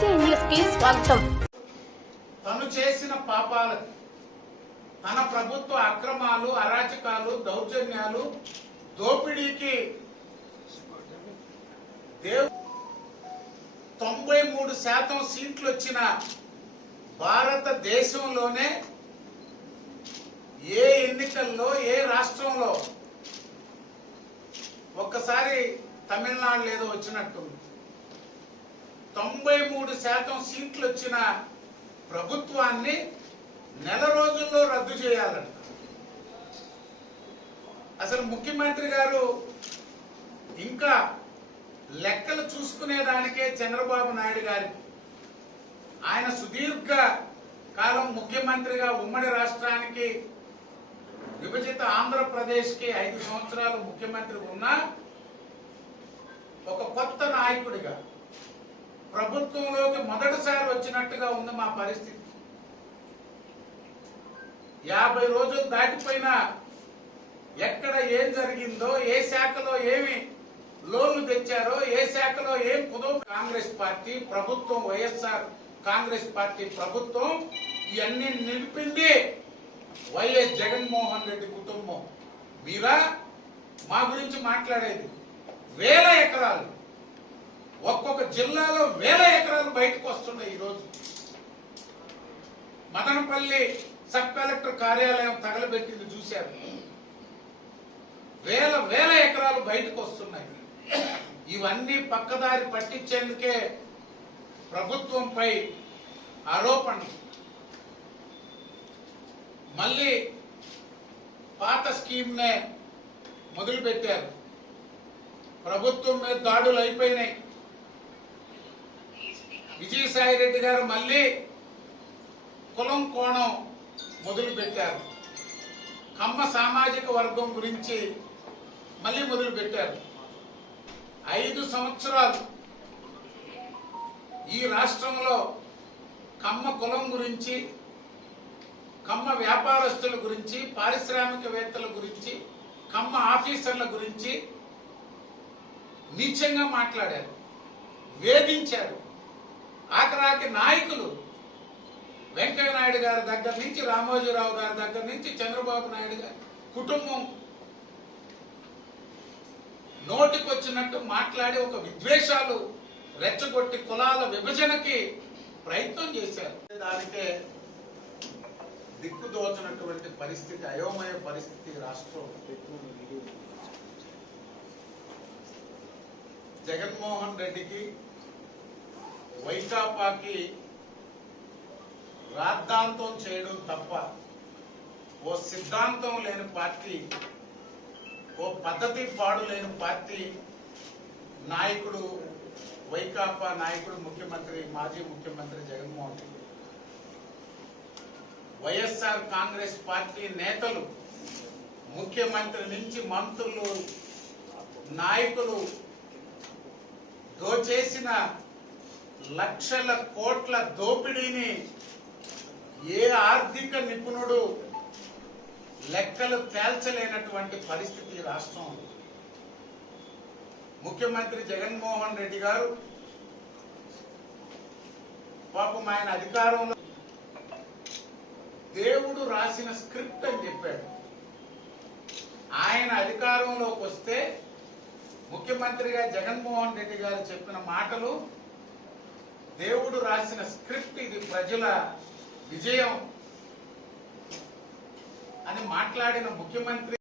BC news కి స్వాగతం. తను చేసిన పాపాలు, తన ప్రభుత్వ అక్రమాలు, అరాచకాలు, దౌర్జన్యాలు, దోపిడీకి 93% సీట్లు వచ్చిన భారతదేశంలోనే ఏ ఎన్నికల్లో ఏ రాష్ట్రంలో ఒక్కసారి తమిళనాడు లేదో వచ్చినట్టుంది. 93% సీట్లు వచ్చిన ప్రభుత్వాన్ని నెల రోజుల్లో రద్దు చేయాలంట. అసలు ముఖ్యమంత్రి గారు ఇంకా లెక్కలు చూసుకునేదానికే చంద్రబాబు నాయుడు గారికి, ఆయన సుదీర్ఘ కాలం ముఖ్యమంత్రిగా ఉమ్మడి రాష్ట్రానికి, విభజిత ఆంధ్రప్రదేశ్కి 5 సంవత్సరాలు ముఖ్యమంత్రి ఉన్నా ఒక కొత్త నాయకుడిగా ప్రభుత్వంలోకి మొదటిసారి వచ్చినట్టుగా ఉంది మా పరిస్థితి. 50 రోజులు దాటిపోయినా ఎక్కడ ఏం జరిగిందో, ఏ శాఖలో ఏమి లోన్లు తెచ్చారో, ఏ శాఖలో ఏం కుదో, కాంగ్రెస్ పార్టీ ప్రభుత్వం, వైఎస్ఆర్ కాంగ్రెస్ పార్టీ ప్రభుత్వం ఇవన్నీ నిలిపింది వైఎస్ జగన్మోహన్ రెడ్డి కుటుంబం. మీరా మా గురించి మాట్లాడేది? వేల ఎకరాలు, ఒక్కొక్క జిల్లాలో వేల ఎకరాలు బయటకు వస్తున్నాయి. ఈరోజు మదనపల్లి సబ్ కలెక్టర్ కార్యాలయం తగలబెట్టింది చూశారు. వేల ఎకరాలు బయటకు వస్తున్నాయి. ఇవన్నీ పక్కదారి పట్టించేందుకే ప్రభుత్వంపై ఆరోపణలు. మళ్ళీ పాత స్కీమ్ నే మొదలు పెట్టారు. ప్రభుత్వం మీద దాడులు అయిపోయినాయి. విజయసాయి రెడ్డి గారు మళ్ళీ కులం కోణం మొదలు పెట్టారు. కమ్మ సామాజిక వర్గం గురించి మళ్ళీ మొదలు పెట్టారు. 5 సంవత్సరాలు ఈ రాష్ట్రంలో కమ్మ కులం గురించి, కమ్మ వ్యాపారస్తుల గురించి, పారిశ్రామికవేత్తల గురించి, కమ్మ ఆఫీసర్ల గురించి నీచంగా మాట్లాడారు, వేధించారు. ఆఖరాకి నాయకులు వెంకయ్య నాయుడు గారి దగ్గర నుంచి, రామోజీరావు గారి దగ్గర నుంచి, చంద్రబాబు నాయుడు గారి కుటుంబం నోటికొచ్చినట్టు మాట్లాడి ఒక విద్వేషాలు రెచ్చగొట్టి కులాల విభజనకి ప్రయత్నం చేశారు. దానికే దిక్కుదోచినటువంటి పరిస్థితి, అయోమయ పరిస్థితి రాష్ట్రం. జగన్మోహన్ రెడ్డికి, వైకాపాకి రాద్ధాంతం చేయడం తప్ప ఓ సిద్ధాంతం లేని పార్టీ, ఓ పద్ధతి పాడు లేని పార్టీ నాయకుడు వైకాపా నాయకుడు, ముఖ్యమంత్రి, మాజీ ముఖ్యమంత్రి జగన్మోహన్ రెడ్డి. వైఎస్ఆర్ కాంగ్రెస్ పార్టీ నేతలు, ముఖ్యమంత్రి నుంచి మంత్రులు, నాయకులు దోచేసిన లక్షల కోట్ల దోపిడీని ఏ ఆర్థిక నిపుణుడు లెక్కలు తేల్చలేనటువంటి పరిస్థితి రాష్ట్రం. ముఖ్యమంత్రి జగన్మోహన్ రెడ్డి గారు పాపం ఆయన అధికారంలో దేవుడు రాసిన స్క్రిప్ట్ అని చెప్పాడు. ఆయన అధికారంలోకి వస్తే ముఖ్యమంత్రిగా జగన్మోహన్ రెడ్డి గారు చెప్పిన మాటలు దేవుడు రాసిన స్క్రిప్ట్, ఇది ప్రజల విజయం అని మాట్లాడిన ముఖ్యమంత్రి